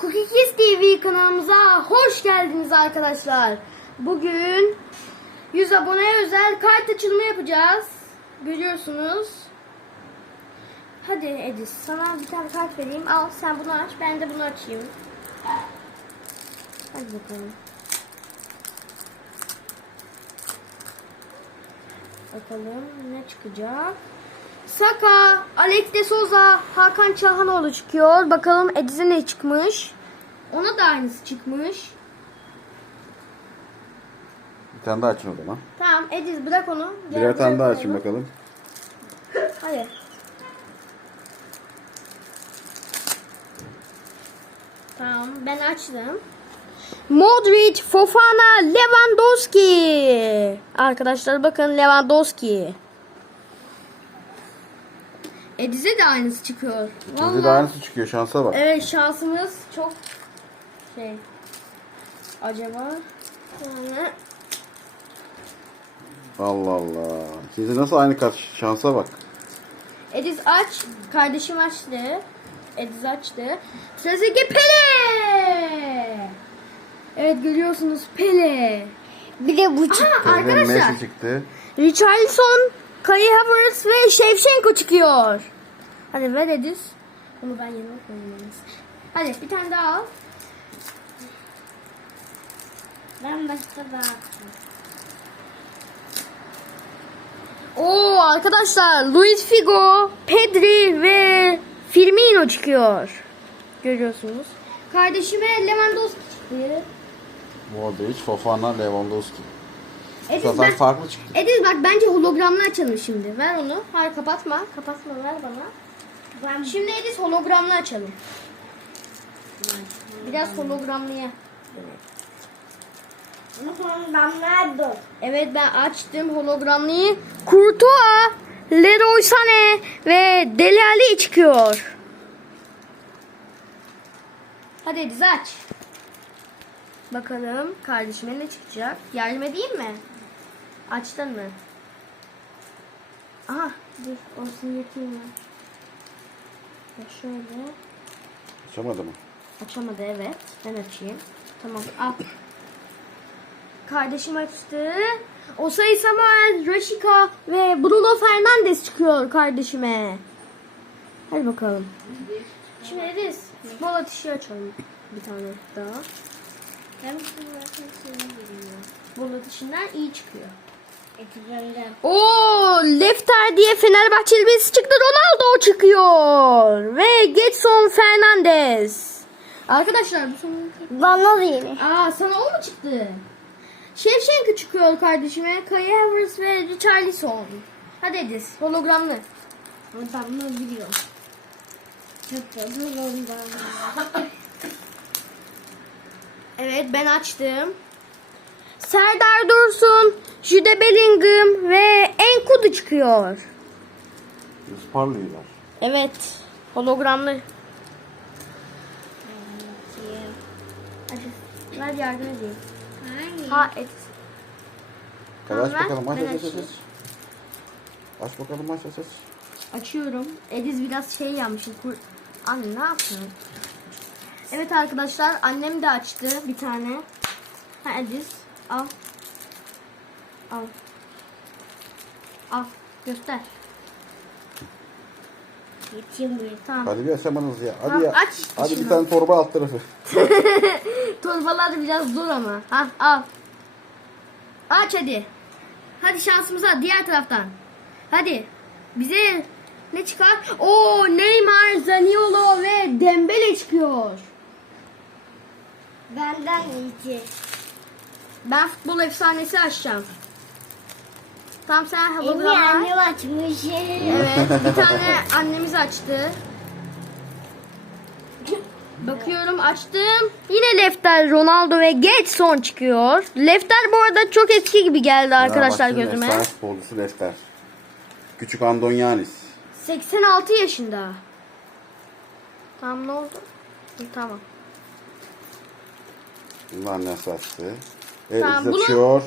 Cookie Kids TV kanalımıza hoş geldiniz arkadaşlar. Bugün 100 aboneye özel kart açılımı yapacağız. Görüyorsunuz. Hadi Edis sana bir tane kart vereyim. Al sen bunu aç ben de bunu açayım. Hadi bakalım. Bakalım ne çıkacak. Saka, Alex de Souza, Hakan Çalhanoğlu çıkıyor. Bakalım Ediz'e ne çıkmış. Ona da aynısı çıkmış. Bir tane daha açın o zaman. Tamam Ediz bırak onu. Gel Birer tane daha açın bakalım. Hayır. Tamam ben açtım. Modric, Fofana, Lewandowski. Arkadaşlar bakın Lewandowski. Ediz'e de aynısı çıkıyor. Bize de Vallahi. aynısı çıkıyor şansa bak. Evet şansımız çok şey. Acaba yani Allah Allah. Size nasıl aynı kart şansa bak. Ediz aç. Kardeşim açtı. Ediz açtı. Sıradaki Pele. Evet görüyorsunuz Pele. Bir de bu çıktı. Teyze arkadaşlar. Messi çıktı. Richarlison, Kai Havertz ve Shevchenko çıkıyor. Hadi ver Ediz. Bunu ben yerine koyayım. Hadi bir tane daha al. Ben başta daha Oo arkadaşlar Luis Figo, Pedri ve Firmino çıkıyor. Görüyorsunuz. Kardeşime Lewandowski çıktı. Modric, Fofana, Lewandowski. Bu Ediz, sefer ben, farklı çıktı. Ediz bak bence hologramlı açalım şimdi. Ver onu. Hayır kapatma. Kapatma ver bana. Ben Şimdi Ediz hologramlı açalım. Biraz hologramlıya. ben nerede? Evet ben açtım hologramlıyı. Courtois, Leroy Sané ve Dele Alli çıkıyor. Hadi Ediz aç. Bakalım kardeşime ne çıkacak. Yardım edeyim mi? Açtın mı? Aha dur olsun yapayım ben. Ya şöyle. Açamadı mı? Açamadı evet. Ben açayım. Tamam al. Kardeşim açtı. Osayi Samuel, Rashika ve Bruno Fernandes çıkıyor kardeşime. Hadi bakalım. Şimdi Ediz futbol atışı açalım. Bir tane daha. Ben. Futbol atışından iyi çıkıyor. Oo, Lefter diye Fenerbahçeli birisi çıktı. Ronaldo çıkıyor. Ve Getson Fernandes. Arkadaşlar bu sonun Bana değil. Aa sana o mu çıktı? Şevşenko çıkıyor kardeşime. Kai Havertz ve Richarlison. Hadi Ediz. Hologramlı. Çok ondan. Evet ben açtım. Serdar Dursun, Jude Bellingham ve Enkudu çıkıyor. Isparlıyorlar. Evet. Hologramlı. Hadi ver yardım edeyim. Hangi? Ha et. Hadi aç bakalım aç aç aç aç. Aç bakalım aç aç aç. Açıyorum. Ediz biraz şey yapmış. Kur... Anne ne yapıyorsun? Evet arkadaşlar annem de açtı bir tane. Ha Ediz al. Al. Al. Göster. Geçeyim buraya. Tamam. Hadi bir açamadınız ya. Hadi Tamam, ya. aç işte Hadi bir şunu. tane torba alt tarafı. Torbalar biraz zor ama. Ha al. Aç hadi. Hadi şansımıza diğer taraftan. Hadi. Bize ne çıkar? Oo Neymar, Zaniolo ve Dembele çıkıyor. Benden iki. Ben futbol efsanesi açacağım. Tam sen havalı annem açmış. Evet bir tane annemiz açtı. Bakıyorum açtım. Yine Lefter, Ronaldo ve Getson çıkıyor. Lefter bu arada çok eski gibi geldi arkadaşlar Fenerbahçe'nin gözüme. Efsane futbolcusu Lester. Küçük Andonyanis. 86 yaşında. Tamam ne oldu? Hı, Tamam. Bunun annesi açtı. Evet Tamam, bunu-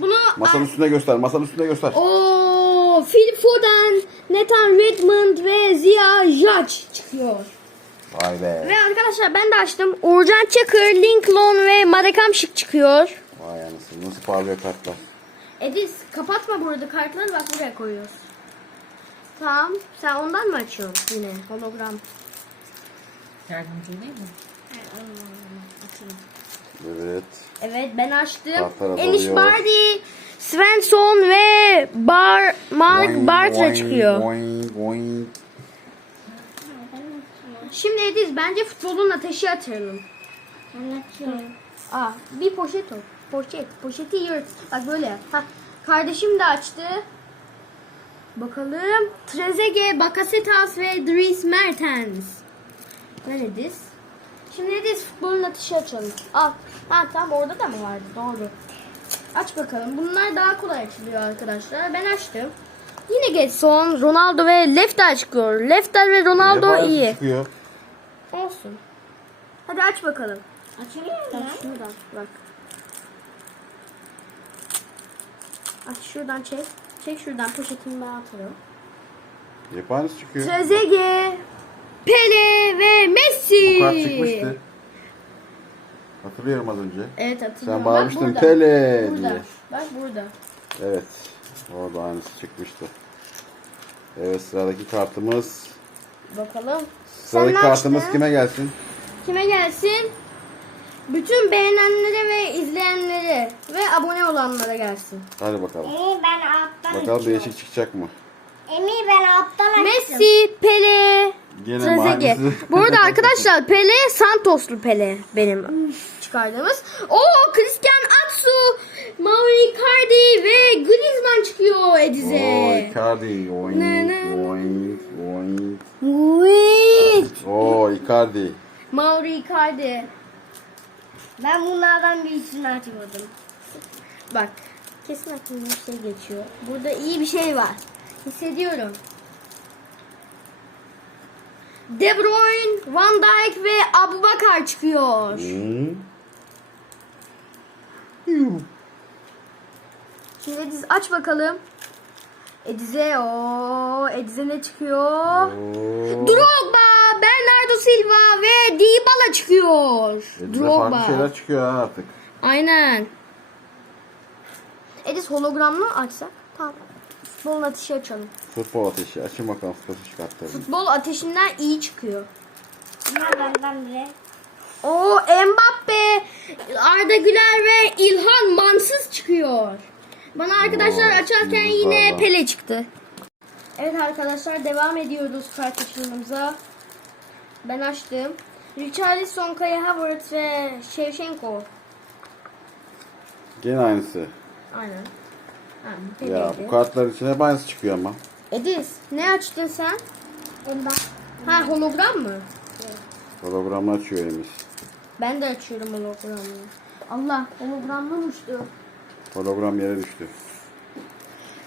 bunu- Masanın üstünde göster. Masanın üstünde göster. Oo, Phil Foden, Nathan Redmond ve Ziya Jac çıkıyor. Vay be. Ve arkadaşlar ben de açtım. Uğurcan Çakır, Lincoln ve Madekam Şık çıkıyor. Vay anasını. Nasıl parlıyor kartlar. Ediz kapatma burada kartları bak buraya koyuyoruz. Tamam. Sen ondan mı açıyorsun yine hologram? Yardımcı olayım mı? Evet. Evet ben açtım. Eniş Bardi, Svensson ve Bar Mark Boing, Bartra çıkıyor. boing, boing. Şimdi Ediz bence futbolun ateşi atalım. Ben açıyorum. Aa bir poşet o. Poşet. Poşeti yırt. Bak böyle yap. Hah. Kardeşim de açtı. Bakalım. Trezeguet, Bakasetas ve Dries Mertens. Ver Şimdi Ediz futbolun ateşi açalım. Al. Ha tamam orada da mı vardı? Doğru. Aç bakalım. Bunlar daha kolay açılıyor arkadaşlar. Ben açtım. Yine Getson, Ronaldo ve Lefter çıkıyor. Lefter ve Ronaldo Ne parası iyi. Çıkıyor. Olsun. Hadi aç bakalım. Açılıyor mu? Bak şuradan bak. Aç şuradan çek. Çek şuradan poşetini ben atarım. Cephanesi çıkıyor. Trezeguet, Pele ve Messi. Bu kart çıkmıştı. Hatırlıyorum az önce. Evet hatırlıyorum. Sen Bak bağırmıştın burada. Pele Burada. diye. Bak burada. Evet. Orada aynısı çıkmıştı. Evet sıradaki kartımız. Bakalım. Sıradaki Sen kartımız açtın? kime gelsin? Kime gelsin? Bütün beğenenlere ve izleyenlere ve abone olanlara gelsin. Hadi bakalım. Emir ben alttan Bakalım açıyorum. değişik çıkacak mı? Emir ben alttan açtım. Messi, Pele, Gene Trezeguet. Bu arada arkadaşlar Pele Santoslu Pele benim çıkardığımız. O Christian Atsu, Mauro Icardi ve Griezmann çıkıyor Edize. Oo Icardi. Oink, Ne, ne, oink, oink. Wait. Oo Icardi. Mauro Icardi. Ben bunlardan birisini açmadım. Bak kesin aklımda bir şey geçiyor. Burada iyi bir şey var. Hissediyorum. De Bruyne, Van Dijk ve Abubakar çıkıyor. Hmm. Şimdi Ediz aç bakalım. Edize o Edize ne çıkıyor? Oo. Drogba, Bernardo Silva ve Dybala çıkıyor. Edize farklı şeyler Drogba. çıkıyor ha artık. Aynen. Ediz hologramla açsak. Tamam. Futbolun ateşi açalım. Futbol ateşi. Açın bakalım futbol ateşi kartlarını. Futbol ateşinden iyi çıkıyor. Bunlar benden bile. O Mbappe, Arda Güler ve İlhan Mansız çıkıyor. Bana arkadaşlar Oo, açarken yine. Pele çıktı. Evet arkadaşlar devam ediyoruz kart açılımımıza. Ben açtım. Richarlison, Kai Havertz ve Shevchenko. Gene aynısı. Aynen. Ha, Ya bu kartların içine aynısı çıkıyor ama. Ediz ne açtın sen? Ondan. Ha hologram mı? Hologramını açıyor Emir. Ben de açıyorum hologramı. Allah hologramdan uçtu. Hologram yere düştü.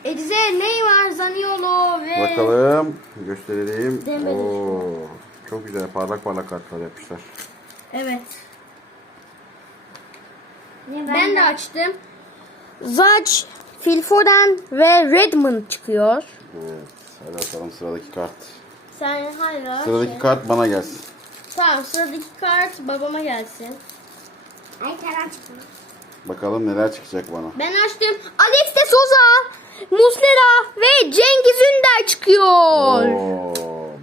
Edize Neymar, Zaniolo ve... Bakalım gösterelim. Demir Oo, çok güzel parlak parlak kartlar yapmışlar. Evet. Ne Ben de açtım. Zaç, Phil Foden ve Redmond çıkıyor. Evet. Hadi bakalım sıradaki kart. Sen hala Sıradaki şey- kart bana gelsin. Tamam sıradaki kart babama gelsin. Ay sen açtın. Bakalım neler çıkacak bana. Ben açtım. Alex de Souza, Muslera ve Cengiz Ünder çıkıyor. Oo,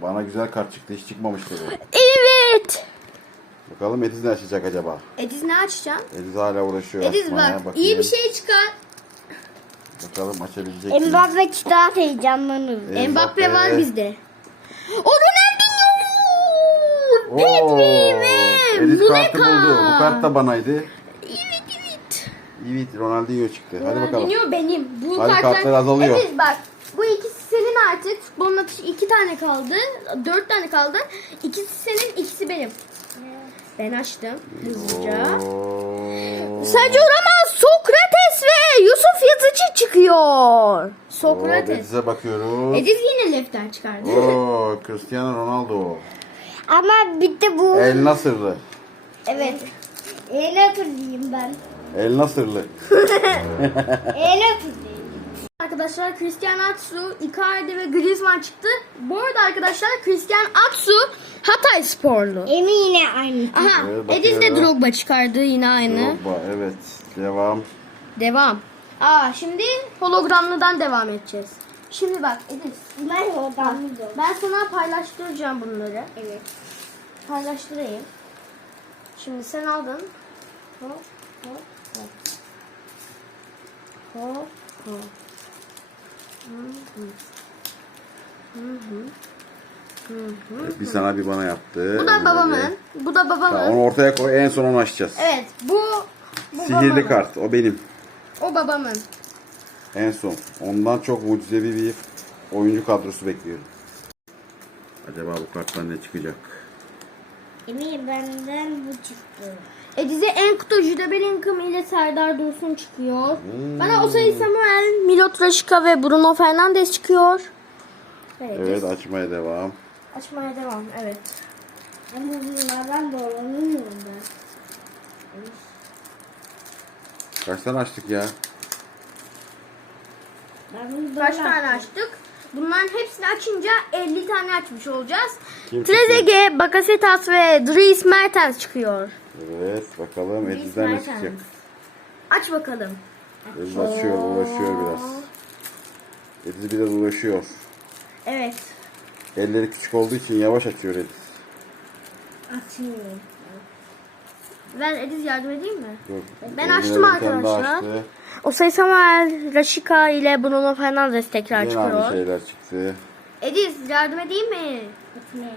bana güzel kart çıktı. Hiç çıkmamıştı bu. Evet. Bakalım Ediz ne açacak acaba? Ediz ne açacağım? Ediz hala uğraşıyor. Ediz açmaya. bak Bakayım. iyi bir şey çıkar. Bakalım açabilecek mi? Mbappe çıktı heyecanlanırım. Mbappe. Mbappe var bizde. O Ronaldinho! Pedri ve Ediz kartı buldu. Bu kart da banaydı. Evet evet. Evet Ronaldinho çıktı. Hadi bakalım. Ronaldinho benim. Bu Hadi kartlar, kartlar azalıyor. Evet bak bu ikisi senin artık. Futbolun atışı iki tane kaldı. Dört tane kaldı. İkisi senin ikisi benim. Ben açtım hızlıca. Sergio Ramos, Sokrates ve Yusuf Yazıcı çıkıyor. Sokrates. Ediz'e bakıyoruz. Ediz yine lefter çıkardı. Oo, Cristiano Ronaldo. Ama bitti bu. El Nasırlı. Evet. Eyle hatırlayayım ben. El Nasırlı. Eyle hatırlayayım. arkadaşlar Christian Atsu, Icardi ve Griezmann çıktı. Bu arada arkadaşlar Christian Atsu Hatay sporlu. Emi yine aynı. Aha Evet, Ediz de bakıyorum. Drogba çıkardı yine aynı. Drogba evet. Devam. Devam. Aa şimdi hologramlıdan devam edeceğiz. Şimdi bak Ediz. Ben oradan. Ben sana paylaştıracağım bunları. Evet. Paylaştırayım. Şimdi sen aldın. Hop hop hop. Hop hop. Hı hı. Hı hı. Hı hı. Bir sana bir bana yaptı. Bu da babamın. Bu da Tamam, onu babamın. ortaya koy en son onu açacağız. Evet bu, bu Sihirli babamın. kart o benim. O babamın. En son. Ondan çok mucizevi bir oyuncu kadrosu bekliyorum. Acaba bu karttan ne çıkacak? Emi benden bu çıktı. Ediz'e en kutu Jude Bellingham ile Serdar Dursun çıkıyor. Hmm. Bana Osayi Samuel, Milot Rashica ve Bruno Fernandes çıkıyor. Evet. Evet açmaya devam. Açmaya devam. Evet. Ama bunlardan dolanıyorum ben. Kaç tane açtık ya? Kaç tane açtık? Bunların hepsini açınca 50 tane açmış olacağız. Kim çıktı? Trezeguet, Bakasetas ve Dries Mertens çıkıyor. Evet bakalım Dries Ediz'den ne Mertens. çıkacak? Aç bakalım. Ediz açıyor uğraşıyor biraz. Ediz biraz uğraşıyor. Evet. Elleri küçük olduğu için yavaş açıyor Ediz. Açıyorum. Ben Ediz yardım edeyim mi? Dur. Ben Elini açtım arkadaşlar. açtı. Osayi Samuel, Rashica ile Bruno Fernandes tekrar Yine aynı çıkıyor. şeyler çıktı. Ediz yardım edeyim mi? Etmeyin.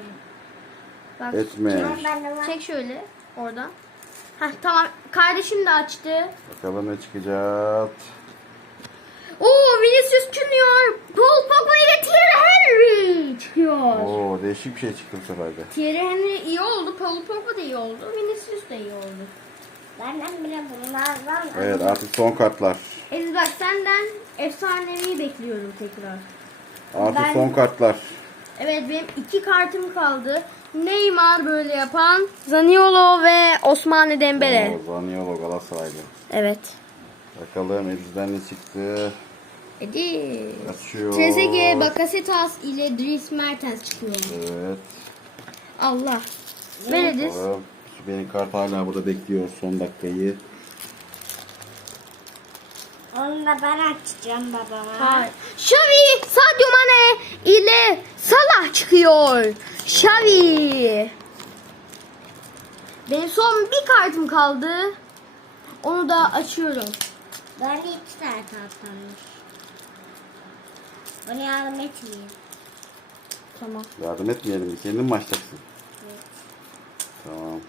Bak. Etme. Tamam bende var. Çek şöyle oradan. Heh, tamam. Kardeşim de açtı. Bakalım ne çıkacak. Oo Vinicius Junior, Paul Pogba ile Thierry Henry çıkıyor. Oo değişik bir şey çıktı bu sefer de. Thierry Henry iyi oldu, Paul Pogba da iyi oldu, Vinicius da iyi oldu. Benden bile bunlardan. Evet artık son kartlar. Ediz bak senden efsanevi bekliyorum tekrar. Artık Ben- son kartlar. Evet benim iki kartım kaldı. Neymar böyle yapan, Zaniolo ve Osmane Dembele. Oo, Zaniolo Galatasaraylı. Evet. Bakalım Ediz'den ne çıktı. Ediz. Açıyor. Trezeguet, Bakasetas ile Dries Mertens çıkıyor. Evet. Allah. Ver Ediz. Bakalım. Benim kart hala burada bekliyor son dakikayı. Onu da ben açacağım babama. Hayır. Xavi, Sadio Mane ile Salah çıkıyor. Xavi. Benim son bir kartım kaldı. Onu da açıyorum. Ben de iki tane kalmış. Bana yardım etmeyin. Tamam. Yardım etmeyelim? Kendin mi açacaksın? Tamam.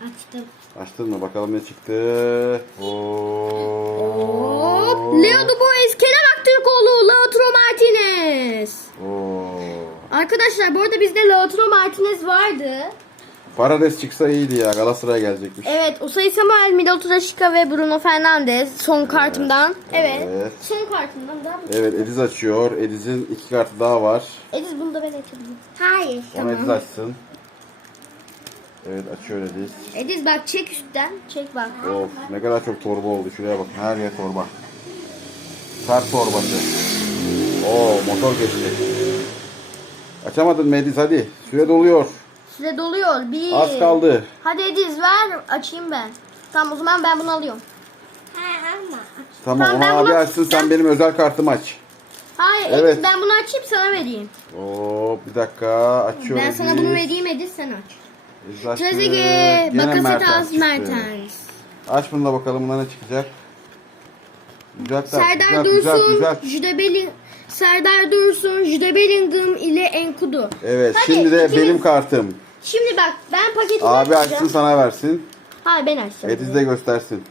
Açtım. Açtın mı? Bakalım ne çıktı. Hop. Oo. Leo Dubois, Kerem Aktürkoğlu, Lautaro Martinez. Oo. Arkadaşlar bu arada bizde Lautaro Martinez vardı. Parades çıksa iyiydi ya. Galatasaray'a gelecekmiş. Evet, Osayi Samuel, Milot Rashica ve Bruno Fernandes son kartımdan. Evet. Evet. Son kartımdan da. Evet Ediz açıyor. Ediz'in iki kartı daha var. Ediz bunu da ben açabilirim. Hayır. Onu Ediz açsın. Evet açıyor Ediz. Ediz bak çek üstten. Çek bak. Of ne kadar çok torba oldu. Şuraya bak her yer torba. Kart torbası. Oo motor geçti. Açamadın mı Ediz hadi. Süre doluyor. Süre doluyor. Bir. Az kaldı. Hadi Ediz ver. Açayım ben. Tamam o zaman ben bunu alıyorum. Ha ama. Tamam, Tamam, ben onu abi bunu açsın sen benim özel kartımı aç. Hayır Evet. Ben bunu açayım sana vereyim. Oo bir dakika açıyor ben sana bunu vereyim Ediz sen aç. Ediz açtı. Trezeguet, Gene Bakasetas, çıktı. Mertens. Aç bunu da bakalım buna ne çıkacak. Güzel Serdar güzel, Dursun, güzel, güzel. Jude Belling Serdar Dursun, Jude Bellingham ile Enkudu. Evet Hadi, şimdi de ikimiz- benim kartım. Şimdi bak ben paketimi Abi açacağım. açsın sana versin. Hayır ben açacağım. Ediz de göstersin.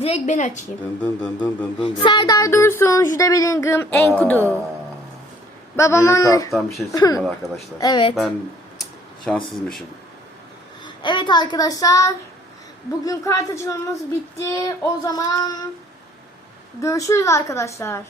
Direkt ben açayım. Dın dın dın dın dın dın. Serdar Dursun, Jude Bellingham, Enkudu. Benim Babamın karttan bir şey çıkmadı arkadaşlar. Evet. Ben şanssızmışım. Evet arkadaşlar. Bugün kart açılımımız bitti. O zaman görüşürüz arkadaşlar.